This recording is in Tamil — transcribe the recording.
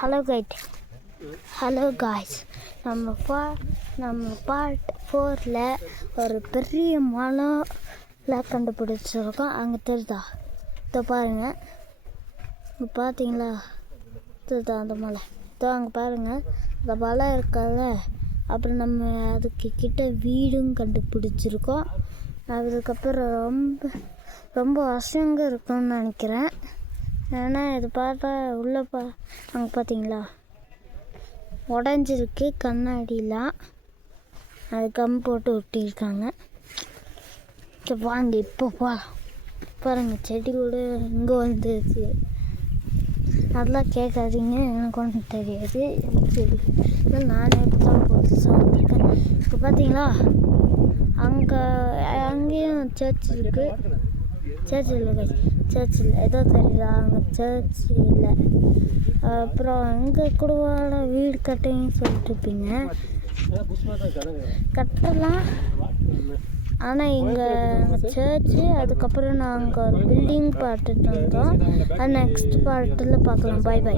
ஹலோ காய்ஸ் நம்ம பார்ட் 4ல் ஒரு பெரிய மலை கண்டுபிடிச்சிருக்கோம். அங்கே தெரியுதா? இதை பாருங்கள், இங்கே பார்த்தீங்களா? தெரியுதா அந்த மலை? இதோ அங்கே பாருங்கள், அந்த மலை இருக்கால. அப்புறம் நம்ம அதுக்கு கிட்ட வீடும் கண்டுபிடிச்சிருக்கோம். அதுக்கப்புறம் ரொம்ப வருஷங்க இருக்கும்னு நினைக்கிறேன். ஏன்னா இது பார்த்தா உள்ளே அங்கே பார்த்தீங்களா உடஞ்சிருக்கு கண்ணாடிலாம். அது கம் போட்டு ஒட்டியிருக்காங்க. வாங்க இப்போ பாருங்கள், செடி கூட இங்கே வந்துருச்சு. அதெல்லாம் கேட்காதீங்க, எனக்கு ஒன்றும் தெரியாது. செடி நானே இப்போ தான் புதுசாக வந்திருக்கேன். இப்போ பார்த்தீங்களா அங்கேயும் சர்ச் இருக்குது. சர்ச்சில் ஏதோ தெரியுதா? அங்கே சர்ச் இல்லை. அப்புறம் அங்கே கூடவான வீடு கட்டுன்னு சொல்லிட்டுருப்பீங்க. கட்டலாம், ஆனால் இங்கே சர்ச்சு. அதுக்கப்புறம் நாங்கள் ஒரு பில்டிங் பார்த்துட்டு வந்தோம். அது நெக்ஸ்ட் பார்ட்டில் பார்க்கலாம். பை.